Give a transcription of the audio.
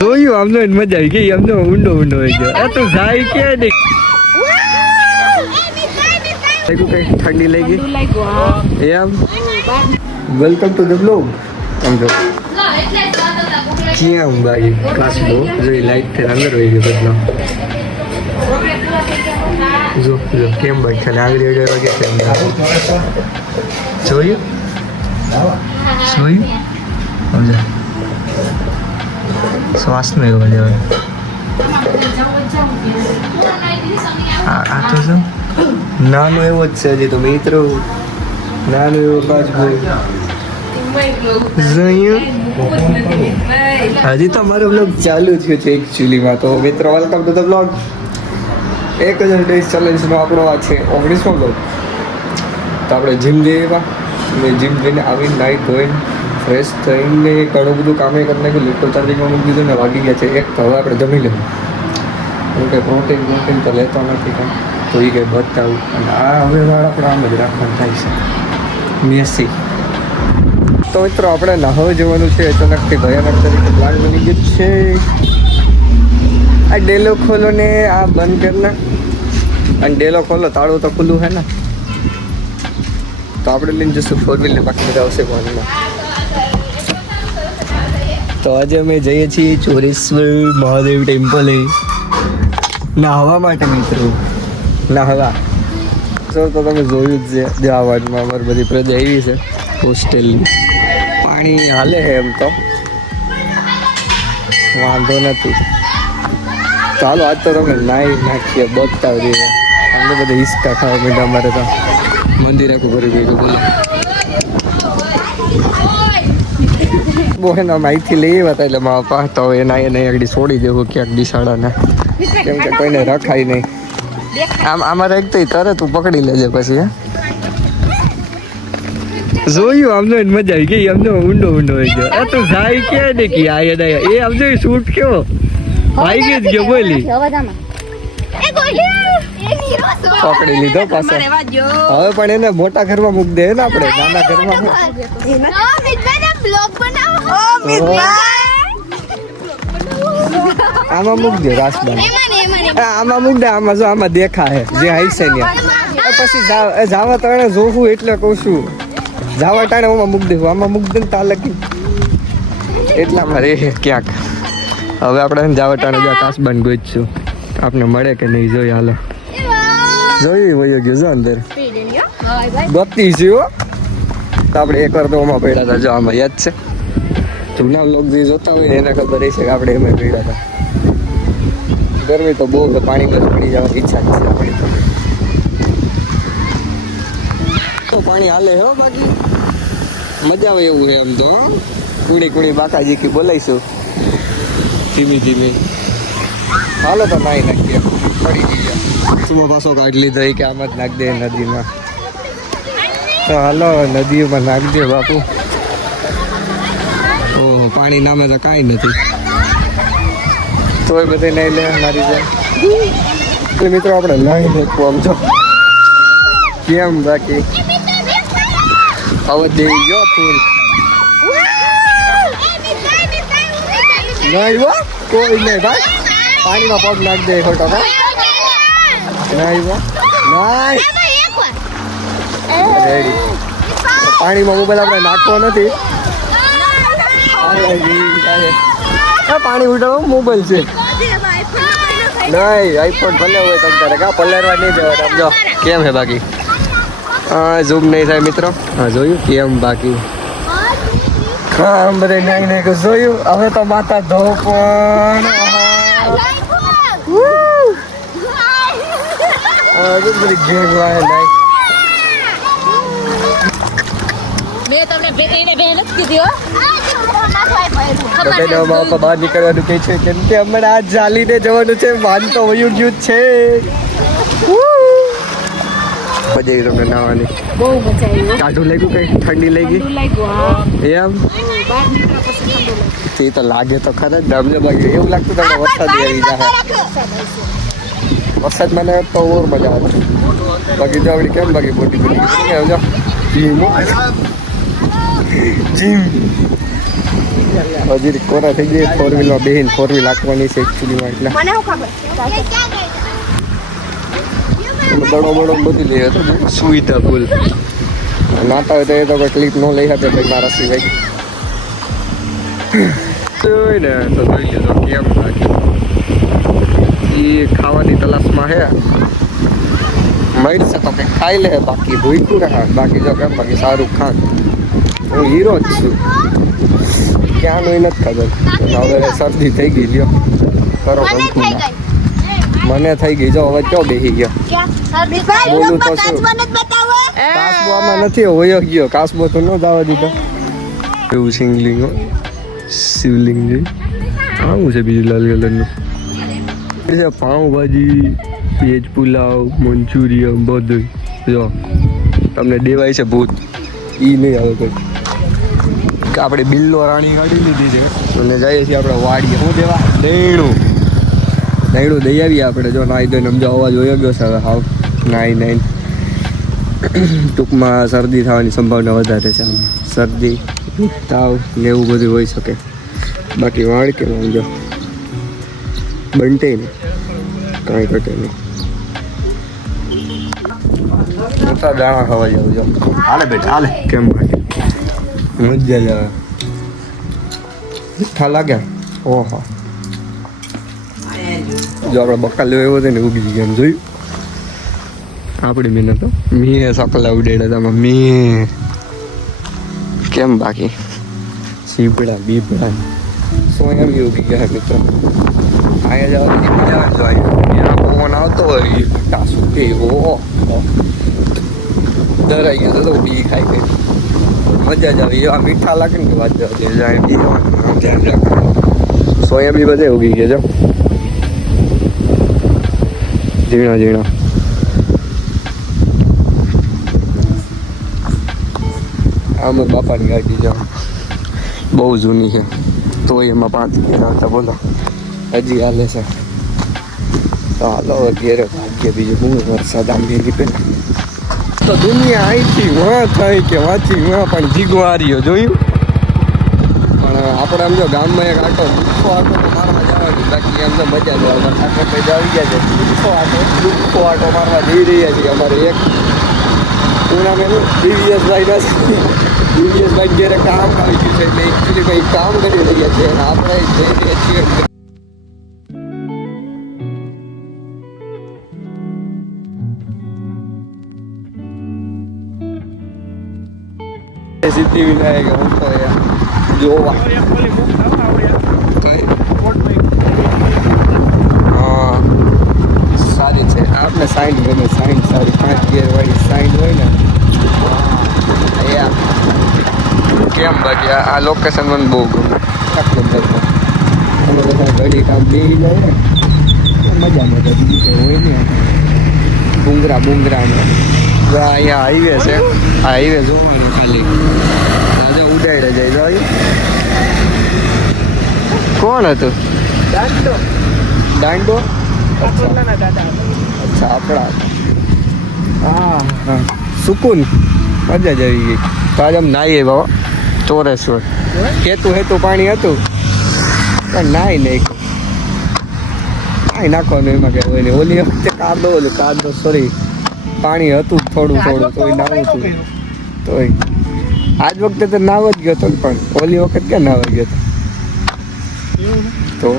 જોયું આમનો મજા આવી ગઈ. આમનો ઊંડો હોય ગયો. આ તો જાય ક્યાં નહીં. કઈ ઠંડી લઈ ગઈ એમ. Welcome to the blog. સમજો ક્યાં બાકી કાચબો જોઈ લાઈટ થઈને અંદર હોય ગયો બદલો. જો કેમ બાકી ખાલી આગળ વાગે જોયું સમજા શ્વાસનો એવો મજા આવે. આ તો શું નાનો એવો જ છે હજી તો મિત્રો. નાનો એવો કાચબો હજી તો અમારો બ્લોગ ચાલુ થયો છે એકચ્યુઅલીમાં. તો મિત્રો welcome to the blog. 1000 days ચેલેન્જનો આપણો આ છે 19મો બ્લોગ. તો આપણે જીમ જઈએ એવા મેં જીમ જઈને આવીને નાહી ધોઈને ફ્રેશ થઈને ઘણું બધું કામે કરી નાખ્યું. લેપટોપ ચાર્જિંગમાં મૂકી દીધું ને વાગી ગયા છે 1. તો હવે આપણે જમી લઈએ. હું કંઈ પ્રોટીન તો લેતો નથી કાંઈ, તો એ કંઈ બતાવું. અને આ હવે વાળ આપણે આમ જ રાખવાનું થાય છે મેસી. તો મિત્રો આપણે નાહવા જવાનું છે. અચાનકથી ભયાનક તરીકે પ્લાન બની ગયો છે. આ ડેલો ખોલો ને આ બંધ કરના. અને ડેલો ખોલો તાળું તો ખુલ્લું હે ને. તો આપણે લઈને જઈશું 4 વ્હીલર. બાકી બધા આવશે ફોનમાં. તો આજે અમે જઈએ છીએ ચોરેશ્વર મહાદેવ ટેમ્પલે નાહવા માટે મિત્રો. નાહવા તો તમે જોયું જ છે જવાનમાં અમારી બધી પ્રજા એવી છે હોસ્ટેલની. પાણી હાલે છે એમ તો વાંધો નથી. ચાલો આજ તો તમે નાહી નાખીએ બતાવી દઈએ. અમને બધા હિસકા ખાવા માંડ્યા. અમારે તો મંદિર આખું ભરી ગયું. બોલો બોહેના અહીંથી લઈ આવ્યા હતા એટલે મારા પા તો એના એને આગળ છોડી દેવું ક્યાંક બિસાડાને. કેમ કે કોઈને રખાય નહીં. આમાં એક તો તરત તું પકડી લેજે પછી. જોયું આમનો મજા આવી ગઈ. આમનો ઊંડો હોય ગયો. આ તો જાય ક્યાં ને કે આયા એ આમજો શૂટ કેવો ભાઈ ગયો જ ગયો. બોલી પકડી લીધો પાછો. હવે પણ એને મોટા ઘરમાં મૂક દે ને આપણે નાના ઘરમાં. આમાં મૂક દે રાસમાં. આમાં મૂક દે. આમાં જો આમાં દેખા હે જે હૈસે ને પછી જાવા તો એને જોવું એટલે કહું છું. જાવા ટાણે આમાં મૂક દેવું. આમાં મૂક દે ને તાલકી એટલામાં રે ક્યાંક. હવે આપણે જાવા ટાણે જ્યાં કાસબાન ગોઈશું આપને મળે કે નહીં જોઈ. હાલો જોઈ વયો ગયો જો અંદર ગોતી છે. તો આપણે એકવાર તો આમાં પડ્યા હતા. જો આમાં યાદ છે જૂના લોક જે જોતા હોય ને એને ખબર છે કે આપણે એમાં પડ્યા હતા. ગરમી તો બહુ પાણી પર પડી જવાની ઈચ્છા છે આપણી તો. પાણી હાલે હો બાકી મજા આવે એવું છે એમ તો. કુડી બાકાજી કી બોલાઈશું ધીમી ધીમી. હાલો તો નાઈ નાખીએ. પડી ગયા સુમો પાછો કાઢી લીધો કે આમાં જ નાખ દે નદીમાં. તો હાલો નદીમાં નાખ દે બાપુ. ઓહો પાણી નામે તો કાંઈ નથી. તોય બધે નહીં લે મારી જાય. મિત્રો આપણે નાઈ નાખવું આમ જો કેમ બાકી હવે દે ગયો ફૂલ. નહીં વા કોઈ નહીં ભાઈ. પાણીમાં પગ નાખ દે ખોટો નહીં વા નહીં. રેડી પાણીમાં મોબાઈલ આપણે નાખવો નથી. પાણી ઉઠાવવા મોબાઈલ છે નહીં. આઈફોન ભલે હોય તમ તારે કા પલરવા નહીં જવા. સમજો કેમ છે બાકી. ઝૂમ નહીં થાય મિત્રો. હા જોયું કેમ બાકી. હા બધે નાઈ નાઈ જોયું. હવે તો માતા ધો પણ બધી ગેમ વાય નાઈ. બહાર નીકળવાનું કે છે કેમ કે હમણાં આ ચાલીને જવાનું છે. વાન તો વયું ગયું જ છે. મજા આવી તમને નાવાની. બહુ મજા આવી. કાઢું લાગ્યું કઈ ઠંડી લાગી એમ. તે તો લાગે તો ખરા જ ડબલે બાકી એવું લાગતું તમને વરસાદ આવી જાય. વરસાદ મને તો ઓર મજા આવે. બાકી તો આપણી કેમ બાકી મોટી મોટી જીમ હજી કોરા થઈ ગઈ 4 વ્હીલમાં બેહીને 4 વ્હીલ હાંકવાની છે એકચ્યુઅલીમાં એટલે દડો બડો બધી લઈ હતો સુવિધા ફૂલ નાતા હોય તો એ તો કોઈ ક્લિપ ન લઈ શકે ભાઈ મારા સિવાય જોઈ ને તો જોઈ લેજો કેમ લાગે એ ખાવાની તલાશમાં હે મળશે તો કંઈક ખાઈ લે બાકી ભૂખ્યું રહે બાકી જો કેમ બાકી શાહરુખ ખાન હું હીરો જ છું ક્યાંનું એ નથી ખબર હવે શરદી થઈ ગઈ લ્યો કરો મને થઈ ગઈ જો હવે ક્યાં બેસી ગયો બોલું તો શું કાસબો આમાં નથી હોયો ગયો કાસબો તો ન જવા દીધો એવું શિવલિંગ શિવલિંગ છે આવું છે બીજું લાલ કલરનું છે પાઉંભાજી વેજ પુલાવ મંચુરિયન બધું જો તમને દેવાય છે ભૂત એ નહીં આવે કંઈ આપણે બિલ્લો રાણી ગાડી લીધી છે અને જઈએ છીએ આપણે વાડીએ શું દેવા દહીણું દઈ આવીએ આપણે જો નાઈ દઈને સમજો અવાજ હોયો ગયો છે હવે હાવ નાઈ ટૂંકમાં શરદી થવાની સંભાવના વધારે છે શરદી તાવ ને એવું બધું હોઈ શકે બાકી વાળ કે સમજો બનતે નહીં કાંઈ ઘટે નહીં મોટા દાણા ખવાઈ જાવ જો હાલે બેટા હાલે કેમ બાકી મજા જ આવે મીઠા લાગ્યા ઓહો જો આપણે બકાલ લેવો એવો ને ઉગી ગયા જોયું આપણી મહેનત તો મી સકલા ઉડેડા તમે મી કેમ બાકી સીપડા બીપડા સોયા બી ઉગી ગયા મિત્રો અહીંયા જવાની મજા જ આવી ત્યાં પવન આવતો હોય ટાસુ કે ઓ ડરાઈ ગયો તો બી ખાઈ ગઈ મજા જ આવી એવા મીઠા લાગે ને વાત જાય બી ધ્યાન રાખવાનું સોયા બી બધે ઉગી ગયા જો ઝીણા ઝીણા આમાં બાપાની ગાડી જાઓ બહુ જૂની છે તો એમાં 5 ગયા હતા બોલો હજી હાલે છે તો હાલો ઘેરે ભાગ્ય બીજું હું વરસાદ આમ ભેગી પેલા તો દુનિયા અહીંથી વાં થાય કે વાંચી વાં પણ જીગવારીઓ જોયું પણ આપણે આમ જો ગામમાં એક આટો દુઃખો આટો તો મારવા જવાની બાકી આમ તો મજા જ આવે ઠાકર ભાઈ આવી ગયા છે દુઃખો આટો મારવા જઈ રહ્યા છીએ અમારે એક ટુર્નામેન્ટ દિવ્યેશભાઈ ઘેરે કામ આવી ગયું છે એટલે એકચ્યુઅલી કંઈ કામ કરી રહ્યા છે અને આપણે જઈ રહ્યા છીએ સિદ્ધિ વિનાયક હું તો જોવા હા સારી છે આપણે સાઈન ગમે સાઈન સારી 5 ગેર વાળી સાઈન હોય ને કેમ બાકી આ લોકેશન મને બહુ ગમે અમે બધા ઘડી કામ બેસી જાય ને મજા બીજું કંઈ હોય ને બુંગરા ને અહીંયા હાઈવે છે આ હાઈવે જોવાનું ખાલી આજે ઉડાઈ જાય જાય કોણ હતું દાંડો અચ્છા આપણા હા સુકૂન મજા જ આવી ગઈ તો આજે આમ નાહીએ બાબા ચોરેશ્વર હેતું પાણી હતું પણ નાહી નાખવાનું એમાં કઈ હોય નહીં ઓલી વખતે કાદો સોરી પાણી હતું થોડું તોય નાવું હતું તોય આજ વખતે તો નાવ જ ગયો હતો પણ ઓલી વખત ક્યાં નાવા ગયો હતો તો